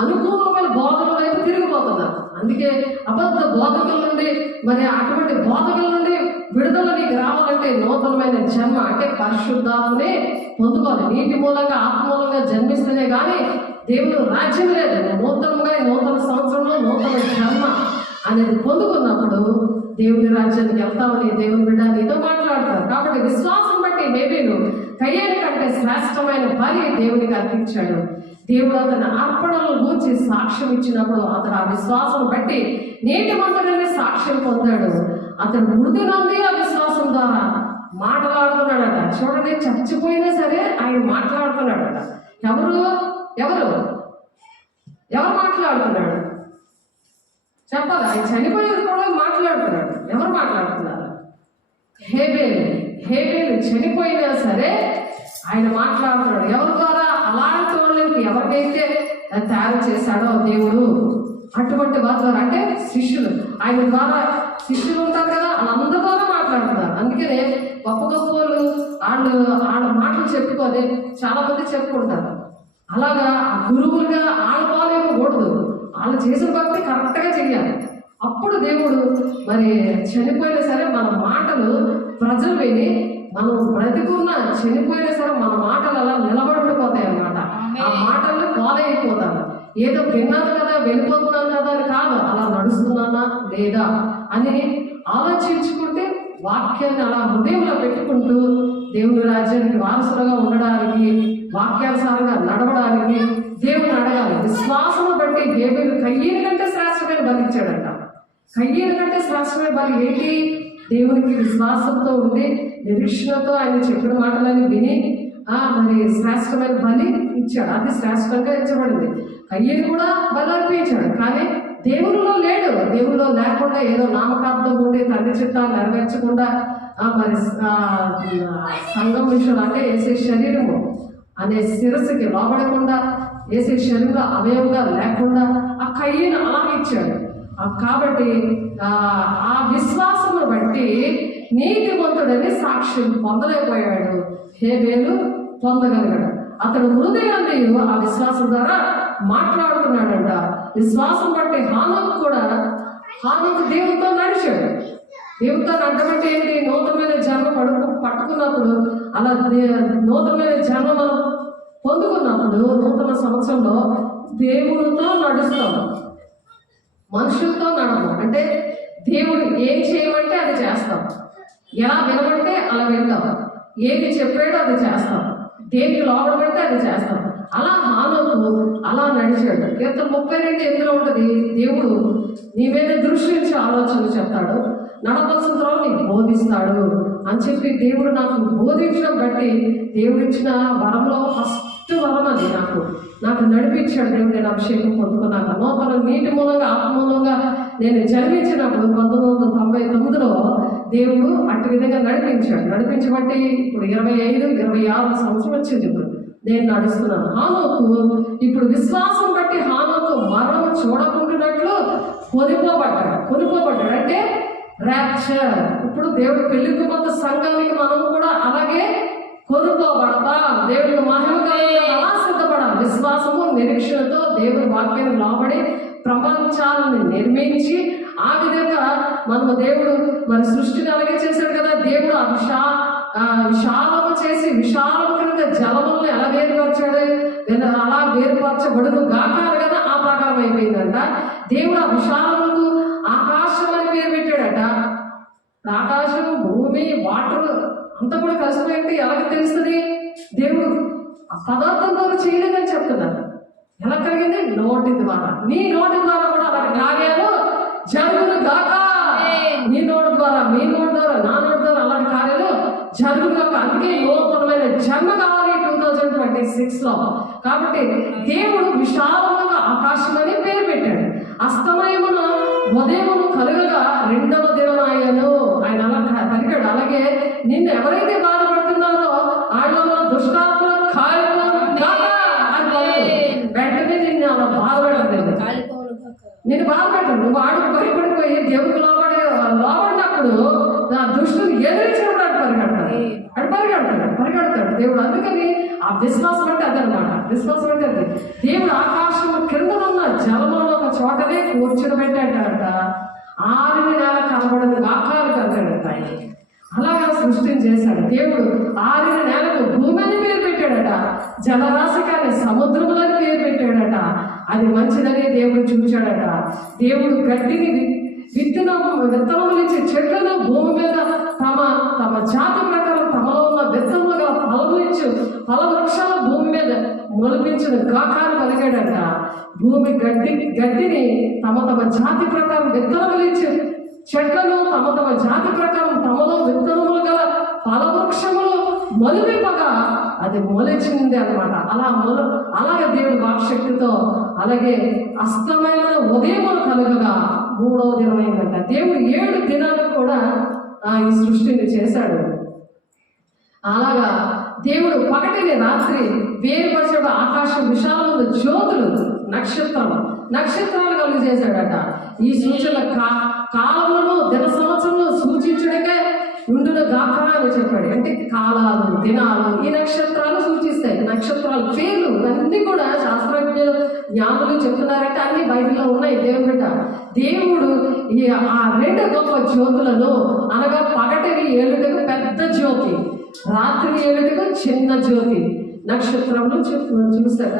అనుకూలమైన బోధకుల వైపు తిరిగిపోతున్నారు. అందుకే అబద్ధ బోధకుల నుండి, మరి అటువంటి బోధకుల నుండి విడుదల నీకు రావాలంటే నూతనమైన జన్మ అంటే పరిశుద్ధాత్మనే పొందుకోవాలి. నీటి మూలంగా ఆత్మ మూలంగా జన్మిస్తేనే కానీ దేవుడు రాజ్యం లేదు. నూతనంగా నూతన సంవత్సరంలో నూతన జన్మ అనేది పొందుకున్నప్పుడు దేవుని రాజ్యానికి వెళ్తామని దేవుని బిడ్డ నీతో మాట్లాడతారు. కాబట్టి విశ్వాసం బట్టి హేబేలు కయ్యేని కంటే శ్రేష్టమైన బలి దేవునికి అర్పించాడు. దేవుడు అతని అర్పణలు గూర్చి సాక్ష్యం ఇచ్చినప్పుడు అతను ఆ విశ్వాసం బట్టి నేటి మందులనే సాక్ష్యం పొందాడు. అతను మృతి నొంది ఆ విశ్వాసం ద్వారా మాట్లాడుతున్నాడట. చూడండి, చచ్చిపోయినా సరే ఆయన మాట్లాడుతున్నాడట. ఎవరు మాట్లాడుతున్నాడు చెప్పాలి? ఆయన చనిపోయేది కూడా మాట్లాడుతున్నాడు. ఎవరు మాట్లాడుతున్నారు? హేబేలు చనిపోయినా సరే ఆయన మాట్లాడుతున్నాడు. ఎవరి ద్వారా? అలాంటి వాళ్ళకి ఎవరికైతే తయారు చేశాడో దేవుడు, అటువంటి వారి ద్వారా, అంటే శిష్యులు, ఆయన ద్వారా శిష్యులు ఉంటారు కదా, వాళ్ళందరి ద్వారా మాట్లాడుతున్నారు. అందుకనే గొప్ప వాళ్ళు వాళ్ళ మాటలు చెప్పుకొని చాలా మంది చెప్పుకుంటారు. అలాగా గురువులుగా వాళ్ళ పాలు ఇవ్వకూడదు. వాళ్ళు చేసిన భక్తి కరెక్ట్గా చెయ్యాలి. అప్పుడు దేవుడు మరి చనిపోయినా సరే మన మాటలు ప్రజలు విని, మనం బ్రతికున్నా చనిపోయినా సరే మన మాటలు అలా నిలబడిపోతాయి అన్నమాట. ఆ మాటలు ఫాలో అయిపోతారు. ఏదో విన్నాను కదా, వెళ్ళిపోతున్నాను కదా అని కాదు, అలా నడుస్తున్నానా లేదా అని ఆలోచించుకుంటే వాక్యాన్ని అలా హృదయంలో పెట్టుకుంటూ దేవుని రాజ్యానికి వారసులుగా ఉండడానికి, వాక్యానుసారంగా నడవడానికి దేవుని అడగాలి. విశ్వాసము బట్టి హేబేలు కయ్యేని కంటే శ్రేష్టమైన బలి ఇచ్చాడంట. కయ్యేని కంటే శ్రేష్టమైన బలి ఏంటి? దేవునికి విశ్వాసంతో ఉండి నిరీక్షణతో ఆయన చెప్పిన మాటలని విని మరి శ్రేష్టమైన బలి ఇచ్చాడు. అది శ్రేష్టంగా ఇచ్చబడింది. కయ్యేని కూడా బలి అర్పించాడు, కానీ దేవునిలో లేడు. దేవునిలో లేకుండా ఏదో నామకార్థం ఉండి తండ్రి చిత్తాన్ని నెరవేర్చకుండా మరి సంఘం విషయంలో అంటే వేసే శరీరము అనే శిరస్సుకి లోబడకుండా, వేసే శరీరంలో అవయవంగా లేకుండా ఆ కయ్యేని అలాగే ఇచ్చాడు. కాబట్టి ఆ విశ్వాసము బట్టి నీతిమంతుడని సాక్ష్యం పొందలేకపోయాడు. హేబేలు పొందగలిగాడు. అతడు హృదయాన్ని ఆ విశ్వాసం ద్వారా మాట్లాడుతున్నాడంట. విశ్వాసం బట్టి హానోకు దేవునితో నడిచాడు. దేవునితో నడవటం ఏంటి? నూతనమైన జన్మ పట్టుకున్నప్పుడు, అలా నూతనమైన జన్మ మనం పొందుకున్నప్పుడు నూతన సంవత్సరంలో దేవునితో నడుస్తాం, మనుషులతో నడము. అంటే దేవుడు ఏం చేయమంటే అది చేస్తాం, ఎలా వినమంటే అలా వింటాం, ఏది చెప్పాడో అది చేస్తాం, దేనికి లోపడబడితే అది చేస్తాం. అలా హానోకు అలా నడిచాడు. కీర్తన 32:8 ఉంటుంది, దేవుడు నీ మీద దృష్టి నుంచి ఆలోచనలు చెప్తాడు, నడవలసిన త్రోవ నీకు బోధిస్తాడు అని చెప్పి దేవుడు నాకు బోధించడం బట్టి దేవుడిచ్చిన వరంలో ఫస్ట్ వరం అది. నాకు నడిపించాడు దేవుడు. నేను అభిషేకం పొందుకున్నాక నూతన నీటి మూలంగా ఆత్మ మూలంగా నేను జన్మించినప్పుడు 1999లో దేవుడు అటు విధంగా నడిపించబట్టి ఇప్పుడు 25-26 సంవత్సరం వచ్చింది. ఇప్పుడు నేను నడుస్తున్నాను. హానోకు ఇప్పుడు విశ్వాసం బట్టి హానోకు మరణం చూడకుండానట్లు కొనిపోబడ్డాడు. అంటే ర్యాప్చర్. ఇప్పుడు దేవుడు పెళ్లి కుమార్తె సంఘానికి మనం కూడా అలాగే కొనుక్కోబడతాం. దేవుడికి మహిమ అలా సిద్ధపడాలి. విశ్వాసము నిరీక్షణతో దేవుడి వాక్యాన్ని లోబడి ప్రపంచాలను నిర్మించి ఆ విధంగా మనము దేవుడు మన సృష్టిని అలాగే చేశాడు కదా. దేవుడు విశాలము చేసి విశాలము కనుక జలములను ఎలా వేరుపరచాడు, అలా వేరుపరచబడును గాక కదా ఆ ప్రకారం అయిపోయిందంట. దేవుడు ఆ విశాలములకు ఆకాశం అని పేరు పెట్టాడట. ఆకాశం, భూమి, వాటర్ అంతా కూడా కలిసిపోయింది. ఎలాగ తెలుస్తుంది? దేవుడు పదార్థం ద్వారా చేయలేదని చెప్తున్నారు. ఎలా కలిగింది? నోటి ద్వారా. నీ నోటి ద్వారా కూడా అలాంటి కార్యాలు జరుగును గాక. నీ నోటి ద్వారా, మీ నోటి ద్వారా, నా నోటి ద్వారా అలాంటి కార్యాలు జరుగును గాక. అందుకే నూతనమైన జన్మ కావాలి 2026లో. కాబట్టి దేవుడు విశాలముగా ఆకాశం అని పేరు పెట్టాడు. అస్తమయమున ఉదయమును కలుగగా 2వ దినం ఆయను. ఆయన అలా పలికాడు. అలాగే నిన్ను ఎవరైతే బాధపడుతున్నారో వాళ్ళలో దుష్టాత్మలు కాలిపోను గాక అని వెంటనే నిన్ను అలా బాధపడలేదు. నేను బాధపడ్డాను. నువ్వు వాడికి భయపడిపోయి దేవుడికి లోబడినప్పుడు నా దుష్టుని ఎదిరించినప్పుడు పరిగెడతాడు దేవుడు. అందుకని ఆ విశ్వాసం అంటే అదనమాట. విశ్వాసం అంటే అది. దేవుడు ఆకాశం కింద ఉన్న జలంలో ఒక చోటనే కూర్చోబెట్టాడట. 6 నెలల కనబడదు ఆకారు కలగాడట. అలాగా సృష్టిని చేశాడు దేవుడు. 6 నెలలకు భూమిని పేరు పెట్టాడట. జలరాశి కానీ సముద్రములని పేరు పెట్టాడట. అది మంచిదని దేవుడు చూచాడట. దేవుడు గడ్డిని విత్తనములు ఇచ్చే చెట్లను భూమి మీద తమ జాతి ప్రకారం తమలో ఉన్న విత్తనములుగా ఫల వృక్షాలు భూమి మీద మొలిపించిన గాకాన్ని పలికాడట. భూమి గడ్డిని తమ జాతి ప్రకారం విత్తనములు ఇచ్చే చెట్లను తమ జాతి ప్రకారం తమలో విత్తనములు గల ఫల వృక్షములు మొలిపింపగా అది మొలిచింది అనమాట. అలాగే దేవుడు వాక్శక్తితో అలాగే అస్తమైన ఉదయములు కలుగగా 3వ దినం అయిందంట. దేవుడు 7 దినాలు కూడా ఈ సృష్టిని చేశాడు. అలాగా దేవుడు పగటిని రాత్రి వేరుపరచడం. ఆకాశం విశాలమైన జ్యోతులు నక్షత్రాలు కలుగు చేశాడట. ఈ సూచన కాలములను దిన సంవత్సరంలో సూచించడమే ఉండును గాక అని చెప్పాడు. అంటే కాలాలు, దినాలు ఈ నక్షత్రాలు సూచిస్తాయి. నక్షత్రాల పేర్లు ఇవన్నీ కూడా శాస్త్రజ్ఞులు జ్ఞానులు చెప్తున్నారంటే అన్ని బైబిల్లో ఉన్నాయి. దేవుడు ఆ 2 గొప్ప జ్యోతులను అనగా పగటిని ఏలుటకు పెద్ద జ్యోతి, రాత్రిని ఏలుటకు చిన్న జ్యోతి నక్షత్రములు చూస్తాడు.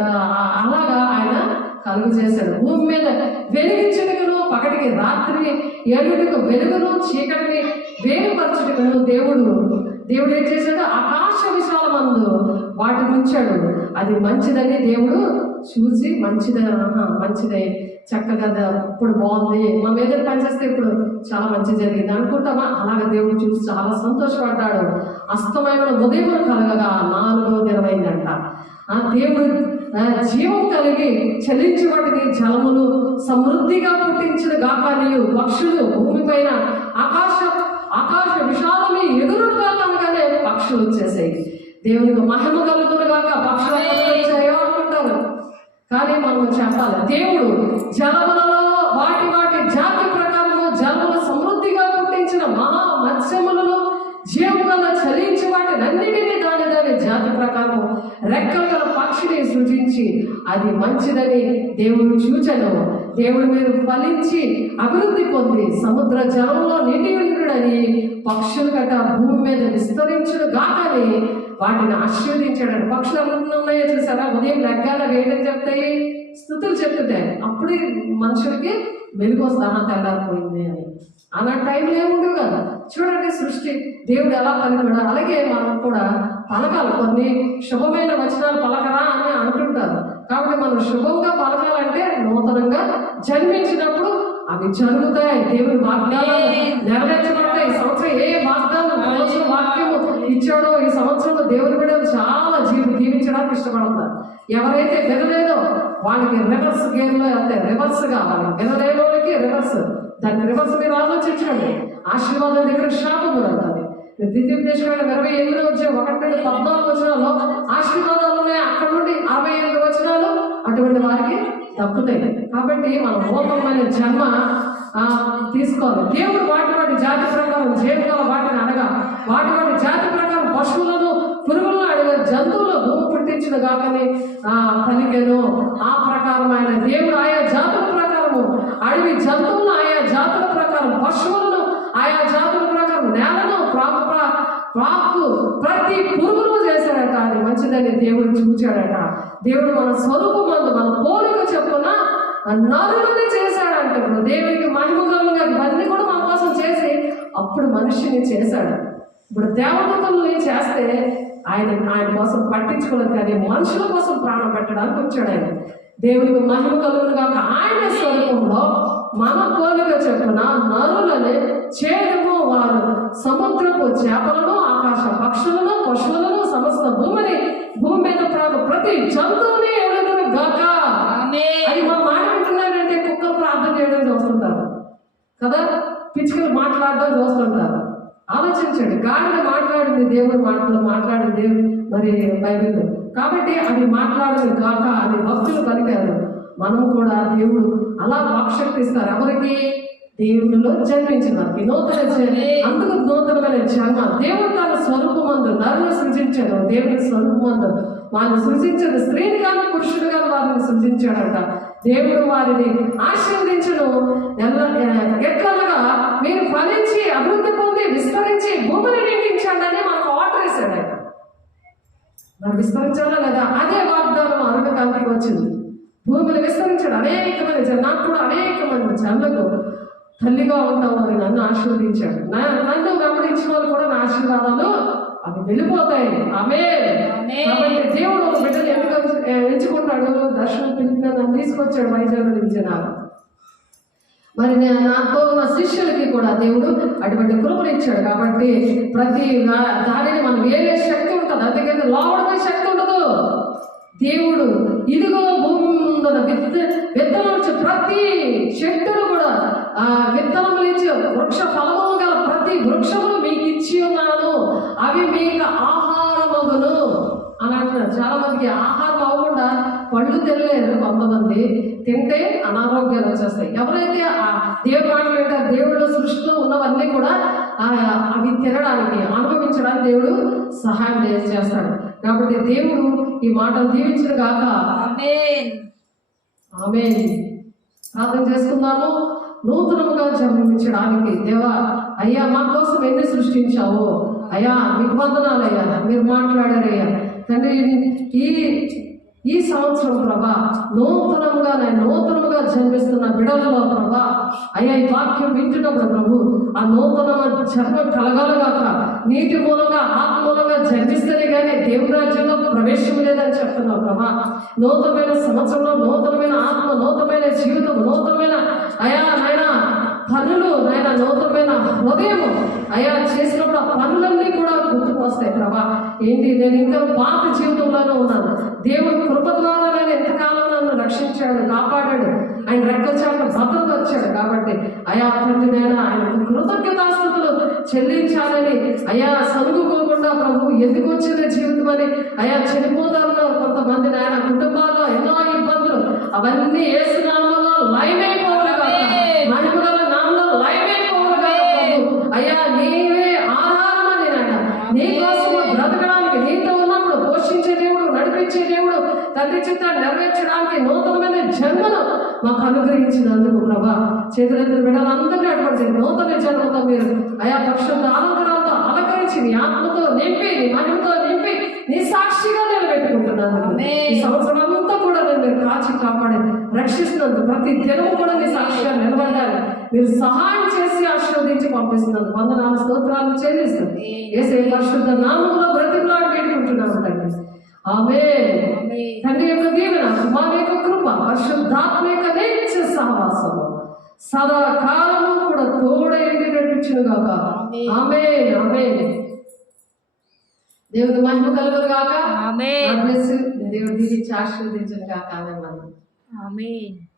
అలాగా ఆయన కలుగు చేశాడు. భూమి మీద వెలిగించుటకును పగటికి రాత్రిని ఏలుటకు వెలుగును చీకటిని వేరుపరచుటకును దేవుడు ఏం చేశాడు? ఆకాశ విశాలమందు వాటిని ఉంచాడు. అది మంచిదని దేవుడు చూసి మంచిదే చక్కగా ఇప్పుడు బాగుంది, మా మీద పనిచేస్తే ఇప్పుడు చాలా మంచి జరిగింది అనుకుంటామా? అలాగే దేవుడు చూసి చాలా సంతోషపడ్డాడు. అస్తమైన ఉదయం కలగగా 4వ దినం అయిందంట. ఆ దేవుడు జీవం కలిగి చలించి వాటిని జలములు సమృద్ధిగా పుట్టించిన గాకానియు పక్షులు భూమిపైన ఆకాశ విశాలమే ఎదురుగా కనగానే పక్షులు వచ్చేసాయి. దేవునికి మహిమ కలుగునుగాక. పక్షులు వచ్చాయో అనుకుంటారు, కానీ మనం చెప్పాలి దేవుడు జలములలో వాటి జాతి ప్రకారము జలముల సమృద్ధిగా పుట్టించిన మహా మత్స్యములను జీవముల చలించి వాటినన్నిటినీ దాని పరిశుద్ధమైన జాతి ప్రకారం రెక్కల గల పక్షిని సృజించి అది మంచిదని దేవుడు చూచెను. దేవుడు మీరు ఫలించి అభివృద్ధి పొంది సముద్ర జలంలో నిండి ఉండుడని పక్షులు గట భూమి మీద విస్తరించుడు గాకని వాటిని ఆశీర్వదించాడు. పక్షులు అన్నీ ఉన్నాయో చూసారా, ఉదయం లెగ్గాల వేయడం చెప్తాయి, స్థుతులు చెప్తుంటాయి. అప్పుడు మనుషులకి మెరుగు వస్తానా తెల్లారిపోయింది అని. అలాంటి టైంలో ఏముండవు కదా. చూడండి సృష్టి దేవుడు ఎలా పలికాడు. అలాగే మనం కూడా పలకాలి. కొన్ని శుభమైన వచనాలు పలకరా అని అంటుంటారు. కాబట్టి మనం శుభంగా పలకాలంటే నూతనంగా జన్మించినప్పుడు అవి జరుగుతాయి. దేవుడి వాగ్దానాలు నెరవేర్చబడతాయి. ఈ సంవత్సరం ఏ వాగ్దానం వాక్యము ఇచ్చాడో ఈ సంవత్సరంలో దేవుని బిడ్డలు చాలా జీవించడానికి ఇష్టపడతారు. ఎవరైతే వినలేదో వాళ్ళకి రివర్స్ గేర్లో వెళ్తాయి. రివర్స్ కావాలి. వినలేని వాళ్ళకి రివర్స్. దాన్ని రివర్స్ మీరు ఆలోచించండి. ఆశీర్వాదం దగ్గర శాపం ఉంటుంది. ద్వితీయోపదేశకాండం 28వ అధ్యాయం 1-14 వచనాల్లో ఆశీర్వాదాలు ఉన్నాయి. అక్కడ నుండి 68 వచనాలు అటువంటి వారికి తప్పుతాయి. కాబట్టి మనం నూతనమైన జన్మ తీసుకోవాలి. దేవుడు వాటి జాతి ప్రకారం జీవితాల వాటిని అడగా, వాటి జాతి ప్రకారం పశువులను పురుగులను అడిగా, జంతువులు భూమి పుట్టించిన కాకని పలికెను. ఆ ప్రకారమైన దేవుడు ఆయా జాతుల ప్రకారము అడవి జంతువులను, ఆయా జాతుల ప్రకారం పశువులను, ఆయా జాతుల ప్రకారం నేలను ప్రాకు ప్రతి పురుగును చేశాడట. అది మంచిదని దేవుడు చూచాడట. దేవుడు మన స్వరూపమందు మన పోలిక చెప్పున నరులని చేశాడంట. ఇప్పుడు దేవుడికి మహిమగలుగా ఇవన్నీ కూడా మన కోసం చేసి అప్పుడు మనిషిని చేశాడు. ఇప్పుడు దేవదూతల్ని చేస్తే ఆయన కోసం పట్టించుకోలేదు, కానీ మనుషుల కోసం ప్రాణం పెట్టడానికి వచ్చాడు. ఆయన దేవుడికి మహిమ కలుగునుగా ఆయన స్వరూపంలో మన పోలిక చెప్పున నరులని చేయడము. వారు సముద్రపు చేపలను, ఆకాశ పక్షులను, పశువులను, సమస్త భూమి మీద ప్రతి జంతువుని ఎడుగును గాక. అది మనం మాట్లాడుతున్నాడంటే కుక్కలు ప్రార్థన చేయడం చూస్తుంటారు కదా, పిచ్చుకలు మాట్లాడడం చూస్తుంటారు. ఆలోచించండి, గాడిద మాట్లాడింది దేవుడు మాట్లాడింది దేవుడు మరి బైబిల్. కాబట్టి అది మాట్లాడదు కాక అని భక్తులు పలికారు. మనం కూడా దేవుడు అలా వాక్శక్తి ఇస్తారు ఎవరికి? దేవుడిలో జన్మించిన వారికి. అందుకు నూతనమైన జన్మ. దేవుడు తన స్వరూపమందు నరుని సృజించాడు. దేవుని స్వరూపమందు వారిని సృజించాడు. స్త్రీని కానీ పురుషుడు కానీ వారిని సృజించాడట. దేవుడు వారిని ఆశీర్వదించను. ఎట్లనగా మీరు ఫలించి అభివృద్ధి పొంది విస్తరించి భూమిని నిండించాడని మనకు ఆర్డర్ వేశాడు. ఆయన మరి విస్తరించాలా లేదా? అదే వాగ్దానం అరుణకాంతికి వచ్చింది. భూమిని విస్తరించాడు. అనేకమైన నాకు కూడా అనేకమైన జన్లకు తల్లిగా ఉంటావు అని నన్ను ఆశీర్వదించాడు. నన్ను వెంబడించిన వాళ్ళు కూడా నా ఆశీర్వాదాలు అవి వెళ్ళిపోతాయి. కాబట్టి దేవుడు ఒక బిడ్డలు ఎందుకు ఎంచుకుంటాడు? దర్శనం పిలిపిన నన్ను తీసుకొచ్చాడు వైజాగ్ విజయనగరం. మరి నాతో నా శిష్యులకి కూడా దేవుడు అటువంటి కృపలు ఇచ్చాడు. కాబట్టి ప్రతి దానిని మనం వేరే శక్తి ఉంటుంది, అందుకని లోపడిపోయే శక్తి ఉండదు. దేవుడు ఇదిగో భూమి ముందున విత్తనం ప్రతి చెట్టును కూడా విత్తనములు ఇచ్చి వృక్ష ఫలము గల ప్రతి వృక్షములు మీకు ఇచ్చి ఉన్నాను, అవి మీకు ఆహారమగును అని అంటున్నారు. చాలా మందికి ఆహారం అవ్వకుండా పళ్ళు తినలేరు. కొంతమంది తింటే అనారోగ్యాలు వచ్చేస్తాయి. ఎవరైతే దేవుడు మాటలు వింటారు, దేవుడు సృష్టిలో ఉన్నవన్నీ కూడా అవి తినడానికి అనుభవించడానికి దేవుడు సహాయం చేస్తాడు. కాబట్టి దేవుడు ఈ మాటలు దీవించిన గాక. ఆమేన్. ప్రార్థన చేసుకుందాము. నూతనముగా జన్మించడానికి దేవా అయ్యా మా కోసం ఎన్ని సృష్టించావు అయ్యా, మీకు వందనాలయ్యా. మీరు మాట్లాడారయ్యా తండ్రి. ఈ సంవత్సరం ప్రభా నూతనముగా జన్మిస్తున్న బిడ్డలలో ప్రభా అయ్యా ఈ వాక్యం వింటున్నప్పుడు ప్రభు ఆ నూతన జన్మ కలగాలగాక. నీటి మూలంగా ఆత్మ మూలంగా జన్మిస్తేనే కానీ దేవుని రాజ్యంలో ప్రవేశం లేదని చెప్తున్నావు ప్రభా. నూతనమైన సంవత్సరంలో నూతనమైన ఆత్మ, నూతనమైన జీవితం, నూతనమైన అయా నాయన పనులు, నాయన నూతనమైన హృదయం అయా చేసినప్పుడు ఆ పనులన్నీ కూడా గుర్తుకు వస్తాయి ప్రభా. ఏంటి నేను ఇంకా పాత జీవితంలోనే ఉన్నాను. దేవుడు కృప ద్వారా నేను ఎంతకాలం నన్ను రక్షించాడు, కాపాడాడు. ఆయన రెక్కచాట భద్రత వచ్చాడు. కాబట్టి అయా తండ్రి నేను ఆయన కృతజ్ఞతాస్తుతులు చెల్లించాలని అయా సనుగుకోకుండా ప్రభు ఎందుకు వచ్చిన జీవితం అని అయా చనిపోతారు కొంతమంది నాయన కుటుంబాల్లో ఎన్నో ఇబ్బందులు, అవన్నీ యేసు నామములో లైవ్ అయిపోవాలి, మహిమగల నామములో లైవ్ అయిపోవాలి. అయ్యా నీవే ఆహారం అని నాయన నీ కోసం బ్రతకడానికి నీతో ఉన్నప్పుడు తండ్రి చిత్తాన్ని నెరవేర్చడానికి నూతనమైన జన్మను మాకు అనుగ్రహించినందుకు ప్రభా, చేతులెత్తిన బిడ్డలందరినీ అటువంటి నూతన జన్మతో మీరు అయా పరిశుద్ధ ఆలంకరాలతో అలంకరించి నీ ఆత్మతో నింపి నీ మహిమతో నింపి నీ సాక్షిగా నిలబెట్టుకుంటున్నాను. ఈ సంవత్సరం అంతా కూడా మీరు కాచి కాపాడి రక్షిస్తున్నందుకు ప్రతి దినము కూడా నీ సాక్షిగా నిలబడ్డారు. మీరు సహాయం చేసి ఆశీర్వదించి పంపిస్తున్నందుకు వందనాలు స్తోత్రాలు చెల్లిస్తుంది. యేసయ్య పరిశుద్ధ నామములో బ్రతిమలాడి వేడుకుంటున్నాను తండ్రి. ఆమేన్. తండ్రి యొక్క దీవెన, కుమారుని యొక్క కృప, పరిశుద్ధాత్మ యొక్క నిత్య సహవాసము సదాకాలము కూడా తోడైండి నడిపించును గాక. ఆమేన్. ఆమేన్. దేవుని మహిమ కలుగును గాక. ఆమేన్. దేవుడు దీవించి ఆశీర్వదించును గాక. ఆమేన్.